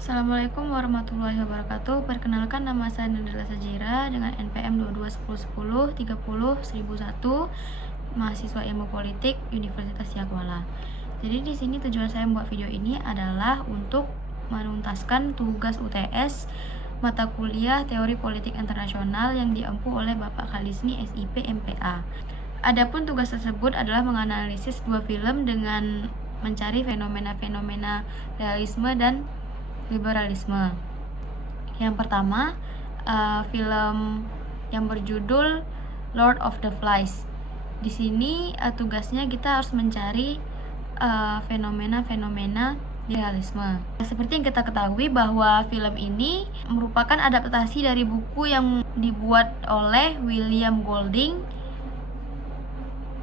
Assalamualaikum warahmatullahi wabarakatuh. Perkenalkan, nama saya Nadila Sajira dengan NPM 221010301001, mahasiswa Ilmu Politik Universitas Yagwala. Jadi di sini tujuan saya membuat video ini adalah untuk menuntaskan tugas UTS mata kuliah Teori Politik Internasional yang diempu oleh Bapak Khalisni SIP MPA. Adapun tugas tersebut adalah menganalisis dua film dengan mencari fenomena-fenomena realisme dan liberalisme. Yang pertama, film yang berjudul Lord of the Flies. Di sini tugasnya kita harus mencari fenomena-fenomena realisme. Seperti yang kita ketahui bahwa film ini merupakan adaptasi dari buku yang dibuat oleh William Golding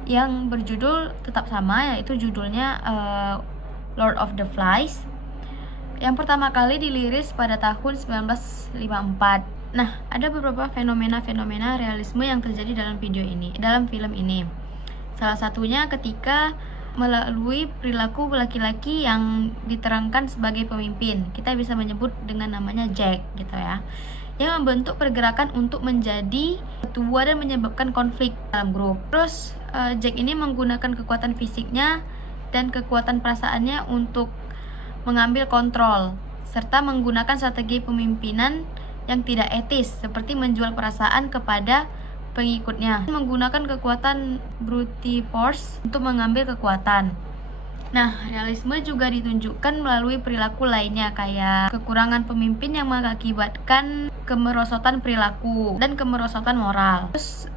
yang berjudul tetap sama, yaitu judulnya Lord of the Flies, yang pertama kali diliris pada tahun 1954. Nah, ada beberapa fenomena-fenomena realisme yang terjadi dalam film ini. Salah satunya ketika melalui perilaku laki-laki yang diterangkan sebagai pemimpin. Kita bisa menyebut dengan namanya Jack gitu ya. Yang membentuk pergerakan untuk menjadi ketua dan menyebabkan konflik dalam grup. Terus Jack ini menggunakan kekuatan fisiknya dan kekuatan perasaannya untuk mengambil kontrol serta menggunakan strategi pemimpinan yang tidak etis seperti menjual perasaan kepada pengikutnya, menggunakan kekuatan brute force untuk mengambil kekuatan. Nah, realisme juga ditunjukkan melalui perilaku lainnya kayak kekurangan pemimpin yang mengakibatkan kemerosotan perilaku dan kemerosotan moral. Terus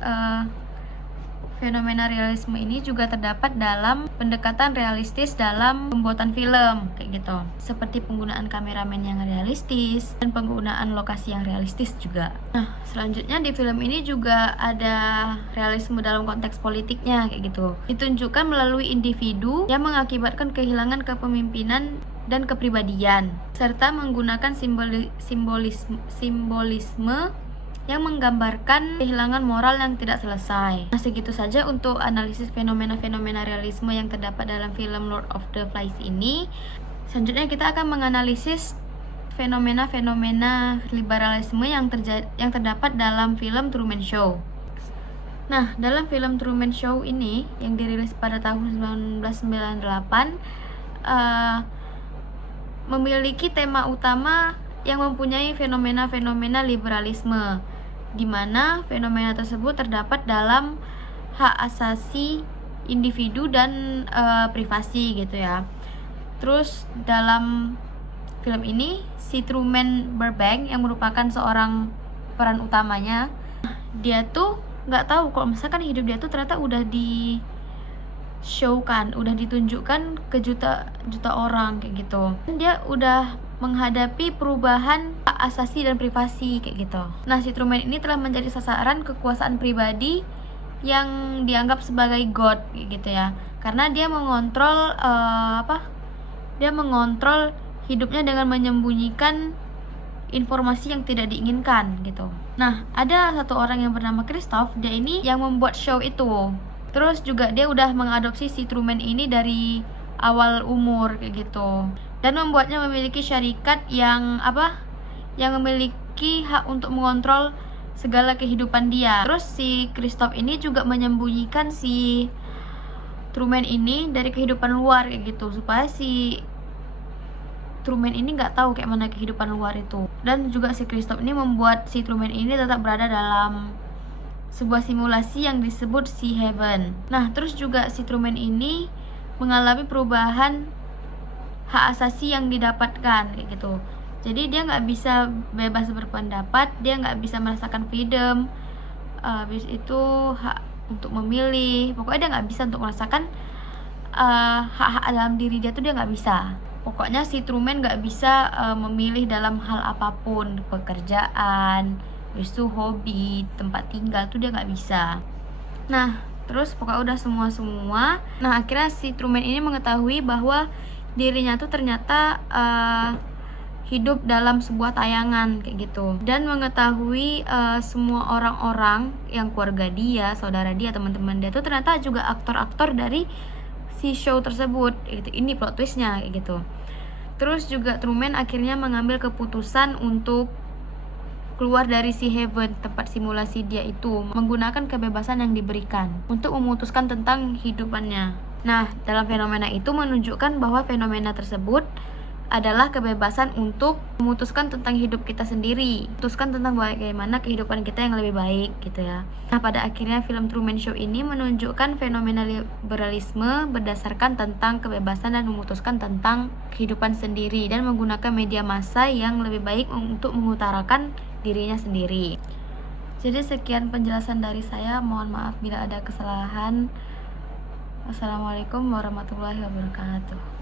fenomena realisme ini juga terdapat dalam pendekatan realistis dalam pembuatan film kayak gitu, seperti penggunaan kameramen yang realistis dan penggunaan lokasi yang realistis juga. Nah, selanjutnya di film ini juga ada realisme dalam konteks politiknya kayak gitu. Ditunjukkan melalui individu yang mengakibatkan kehilangan kepemimpinan dan kepribadian serta menggunakan simbolisme yang menggambarkan kehilangan moral yang tidak selesai. Nah, segitu saja untuk analisis fenomena-fenomena realisme yang terdapat dalam film Lord of the Flies ini. Selanjutnya kita akan menganalisis fenomena-fenomena liberalisme yang terdapat dalam film Truman Show. Nah, dalam film Truman Show ini yang dirilis pada tahun 1998 memiliki tema utama yang mempunyai fenomena-fenomena liberalisme, di mana fenomena tersebut terdapat dalam hak asasi individu dan privasi gitu ya. Terus dalam film ini si Truman Burbank yang merupakan seorang peran utamanya, dia tuh nggak tahu kalau misalkan hidup dia tuh ternyata udah udah ditunjukkan ke juta orang kayak gitu. Dia udah menghadapi perubahan hak asasi dan privasi kayak gitu. Nah, si Truman ini telah menjadi sasaran kekuasaan pribadi yang dianggap sebagai god kayak gitu ya. Karena dia mengontrol hidupnya dengan menyembunyikan informasi yang tidak diinginkan gitu. Nah, ada satu orang yang bernama Christoph, dia ini yang membuat show itu. Terus juga dia udah mengadopsi si Truman ini dari awal umur kayak gitu, dan membuatnya memiliki syarikat yang memiliki hak untuk mengontrol segala kehidupan dia. Terus si Christoph ini juga menyembunyikan si Truman ini dari kehidupan luar kayak gitu, supaya si Truman ini nggak tahu kayak mana kehidupan luar itu. Dan juga si Christoph ini membuat si Truman ini tetap berada dalam sebuah simulasi yang disebut Sea Heaven. Nah, terus juga si Truman ini mengalami perubahan hak asasi yang didapatkan kayak gitu. Jadi dia nggak bisa bebas berpendapat, dia nggak bisa merasakan freedom, habis itu hak untuk memilih, pokoknya dia nggak bisa untuk merasakan hak-hak dalam diri dia tuh dia nggak bisa. Pokoknya si Truman nggak bisa memilih dalam hal apapun, pekerjaan, habis itu hobi, tempat tinggal tuh dia nggak bisa. Nah, terus pokoknya udah semua. Nah, akhirnya si Truman ini mengetahui bahwa dirinya tuh ternyata hidup dalam sebuah tayangan kayak gitu, dan mengetahui semua orang-orang yang keluarga dia, saudara dia, teman-teman dia tuh ternyata juga aktor-aktor dari si show tersebut gitu. Ini plot twistnya kayak gitu. Terus juga Truman akhirnya mengambil keputusan untuk keluar dari si Heaven, tempat simulasi dia itu, menggunakan kebebasan yang diberikan untuk memutuskan tentang hidupannya. Nah, dalam fenomena itu menunjukkan bahwa fenomena tersebut adalah kebebasan untuk memutuskan tentang hidup kita sendiri, memutuskan tentang bagaimana kehidupan kita yang lebih baik gitu ya. Nah, pada akhirnya film Truman Show ini menunjukkan fenomena liberalisme berdasarkan tentang kebebasan dan memutuskan tentang kehidupan sendiri dan menggunakan media massa yang lebih baik untuk mengutarakan dirinya sendiri. Jadi sekian penjelasan dari saya, mohon maaf bila ada kesalahan. Wassalamualaikum warahmatullahi wabarakatuh.